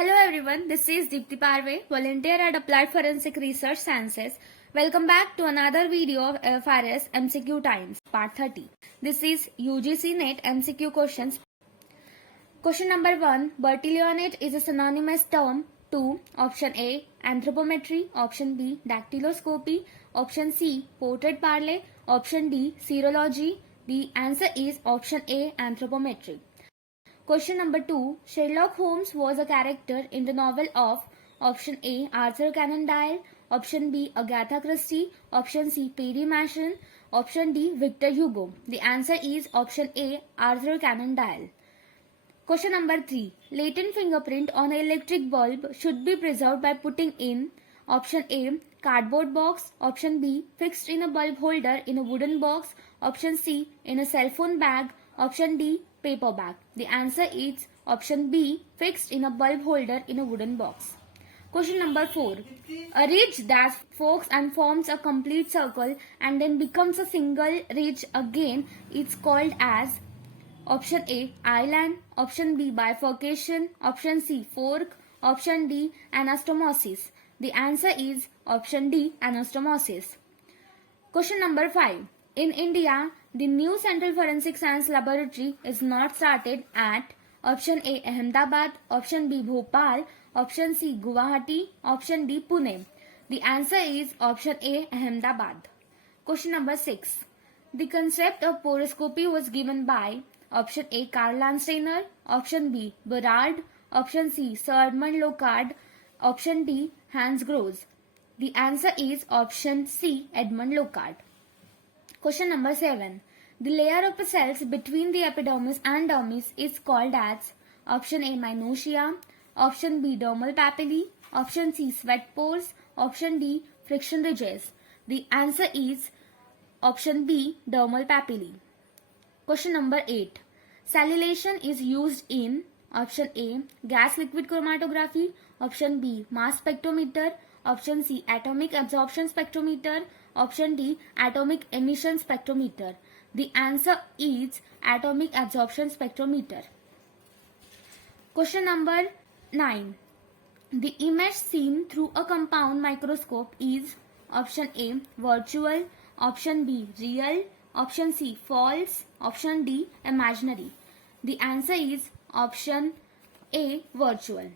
Hello everyone, this is Deepti Parve, volunteer at Applied Forensic Research Sciences. Welcome back to another video of AFRS MCQ Times, Part 30. This is UGC NET MCQ questions. Question number 1. Bertillonate is a synonymous term to option A. Anthropometry, option B. Dactyloscopy, option C. Portrait parley, option D. Serology. The answer is option A. Anthropometry. Question number 2. Sherlock Holmes was a character in the novel of option A. Arthur Conan Doyle, option B. Agatha Christie, option C. Perry Mason, option D. Victor Hugo. The answer is option A. Arthur Conan Doyle. Question number 3. Latent fingerprint on an electric bulb should be preserved by putting in option A. Cardboard box, option B. Fixed in a bulb holder in a wooden box, option C. In a cell phone bag, option D. Paper bag. The answer is option B. Fixed in a bulb holder in a wooden box. Question number 4. A ridge that forks and forms a complete circle and then becomes a single ridge again is called as option A. Island, option B. Bifurcation, option C. Fork, option D. Anastomosis. The answer is option D. Anastomosis. Question number 5. In India, the new Central Forensic Science Laboratory is not started at option A. Ahmedabad, option B. Bhopal, option C. Guwahati, option D. Pune. The answer is option A. Ahmedabad. Question number 6. The concept of poroscopy was given by option A. Karl Landsteiner, option B. Berard, option C. Sir Edmund Locard, option D. Hans Gross. The answer is option C. Edmund Locard. Question number 7. The layer of the cells between the epidermis and dermis is called as option A. Minutia, option B. Dermal papillae, option C. Sweat pores, option D. Friction ridges. The answer is option B. Dermal papillae. Question number 8. Cellulation is used in option A. Gas liquid chromatography, option B. Mass spectrometer, option C. Atomic absorption spectrometer, option D. Atomic emission spectrometer. The answer is atomic absorption spectrometer. Question number 9. The image seen through a compound microscope is option A. Virtual, option B. Real, option C. False, option D. Imaginary. The answer is option A. Virtual.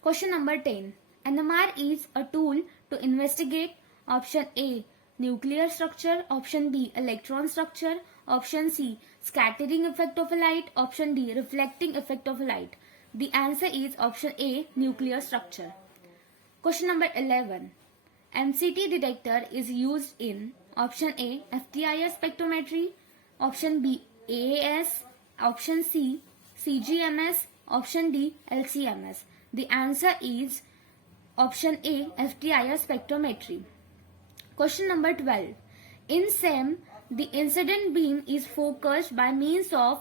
Question number 10. NMR is a tool to investigate option A. Nuclear structure, option B. Electron structure, option C. Scattering effect of a light, option D. Reflecting effect of a light. The answer is option A. Nuclear structure. Question number 11. MCT detector is used in option A. FTIR spectrometry, option B. AAS, option C. CGMS, option D. LCMS. The answer is option A. FTIR spectrometry. Question number 12. In SEM, the incident beam is focused by means of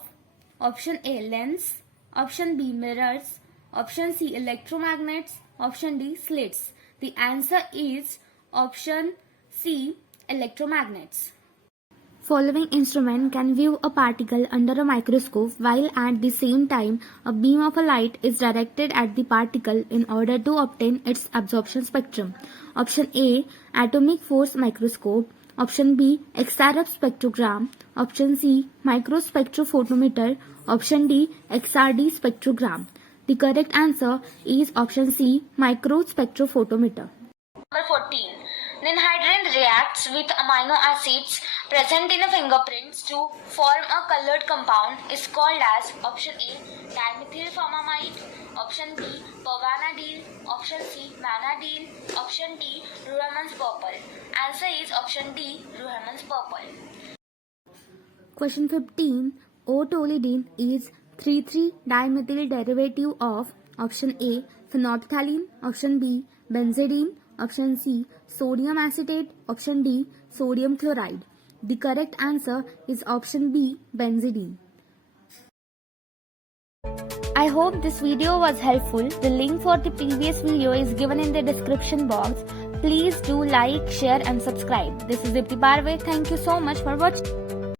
option A. Lens, option B. Mirrors, option C. Electromagnets, option D. Slits. The answer is option C. Electromagnets. Following instrument can view a particle under a microscope while at the same time a beam of a light is directed at the particle in order to obtain its absorption spectrum. Option A. Atomic force microscope, option B. XRF spectrogram, option C. Microspectrophotometer, option D. XRD spectrogram. The correct answer is option C. Microspectrophotometer. Number 14. Ninhydrin reacts with amino acids present in a fingerprints to form a colored compound is called as option A. Dimethylformamide, option B. Pervanadiol, option C. Vanadiol, option D. Ruhrmann's purple. Answer is option D. Ruhrmann's purple. Question 15. O-tolidine is 3,3-dimethyl derivative of option A. Phenolphthalein, option B. Benzidine, option C. Sodium acetate, option D. Sodium chloride. The correct answer is option B. Benzidine. I hope this video was helpful. The link for the previous video is given in the description box. Please do like, share and subscribe. This is Deepti Parve. Thank you so much for watching.